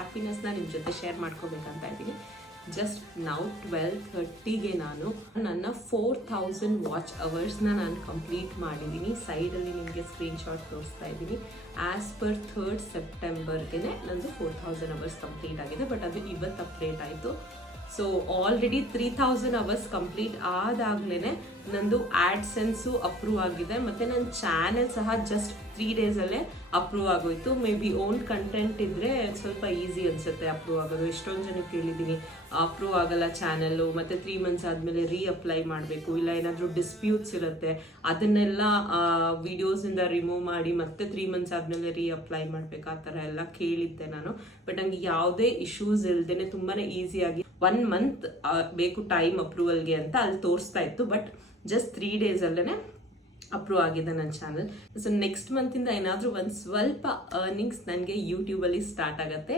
ಹ್ಯಾಪಿನೆಸ್ನ ನಿಮ್ಮ ಜೊತೆ ಶೇರ್ ಮಾಡ್ಕೋಬೇಕಂತ ಇದ್ದೀನಿ. ಜಸ್ಟ್ ನಾವು 12:30ಗೆ ನಾನು ನನ್ನ 4000 ವಾಚ್ ಅವರ್ಸ್ನ ನಾನು ಕಂಪ್ಲೀಟ್ ಮಾಡಿದ್ದೀನಿ. ಸೈಡಲ್ಲಿ ನಿಮಗೆ ಸ್ಕ್ರೀನ್ಶಾಟ್ ತೋರಿಸ್ತಾ ಇದ್ದೀನಿ. ಆ್ಯಸ್ ಪರ್ 3rd ಸೆಪ್ಟೆಂಬರ್ಗೆ ನಂದು 4000 ಅವರ್ಸ್ ಕಂಪ್ಲೀಟ್ ಆಗಿದೆ. ಬಟ್ ಅದು ಇವತ್ತು ಅಪ್ಡೇಟ್ ಆಯಿತು. ಸೊ ಆಲ್ರೆಡಿ 3000 ಅವರ್ಸ್ ಕಂಪ್ಲೀಟ್ ಆದಾಗ್ಲೇ ನಂದು ಆ್ಯಡ್ಸೆನ್ಸು ಅಪ್ರೂವ್ ಆಗಿದೆ. ಮತ್ತು ನನ್ನ ಚಾನೆಲ್ ಸಹ ಜಸ್ಟ್ 3 ಡೇಸಲ್ಲೇ ಅಪ್ರೂವ್ ಆಗೋಯ್ತು. ಮೇ ಬಿ ಓನ್ ಕಂಟೆಂಟ್ ಇದ್ದರೆ ಸ್ವಲ್ಪ ಈಸಿ ಅನಿಸುತ್ತೆ ಅಪ್ರೂವ್ ಆಗೋದು. ಎಷ್ಟೊಂದು ಜನಕ್ಕೆ ಕೇಳಿದ್ದೀನಿ ಅಪ್ರೂವ್ ಆಗಲ್ಲ ಚಾನೆಲ್ಲು, ಮತ್ತು 3 ಮಂತ್ಸ್ ಆದಮೇಲೆ ಅಪ್ಲೈ ಮಾಡಬೇಕು, ಇಲ್ಲ ಏನಾದರೂ ಡಿಸ್ಪ್ಯೂಟ್ಸ್ ಇರುತ್ತೆ ಅದನ್ನೆಲ್ಲ ವಿಡಿಯೋಸಿಂದ ರಿಮೂವ್ ಮಾಡಿ ಮತ್ತೆ 3 ಮಂತ್ಸ್ ಆದಮೇಲೆ ಅಪ್ಲೈ ಮಾಡಬೇಕು, ಆ ಥರ ಎಲ್ಲ ಕೇಳಿದ್ದೆ ನಾನು. ಬಟ್ ನನಗೆ ಯಾವುದೇ ಇಶ್ಯೂಸ್ ಇಲ್ಲದೇ ತುಂಬಾ ಈಸಿಯಾಗಿ 1 ಮಂತ್ ಬೇಕು ಟೈಮ್ ಅಪ್ರೂವಲ್ಗೆ ಅಂತ ಅಲ್ಲಿ ತೋರಿಸ್ತಾ ಇತ್ತು. ಬಟ್ ಜಸ್ಟ್ 3 ಡೇಸಲ್ಲೇ ಅಪ್ರೂವ್ ಆಗಿದೆ ನನ್ನ ಚಾನಲ್. ಸೊ ನೆಕ್ಸ್ಟ್ ಮಂತಿಂದ ಏನಾದರೂ ಒಂದು ಸ್ವಲ್ಪ ಅರ್ನಿಂಗ್ಸ್ ನನಗೆ ಯೂಟ್ಯೂಬಲ್ಲಿ ಸ್ಟಾರ್ಟ್ ಆಗುತ್ತೆ.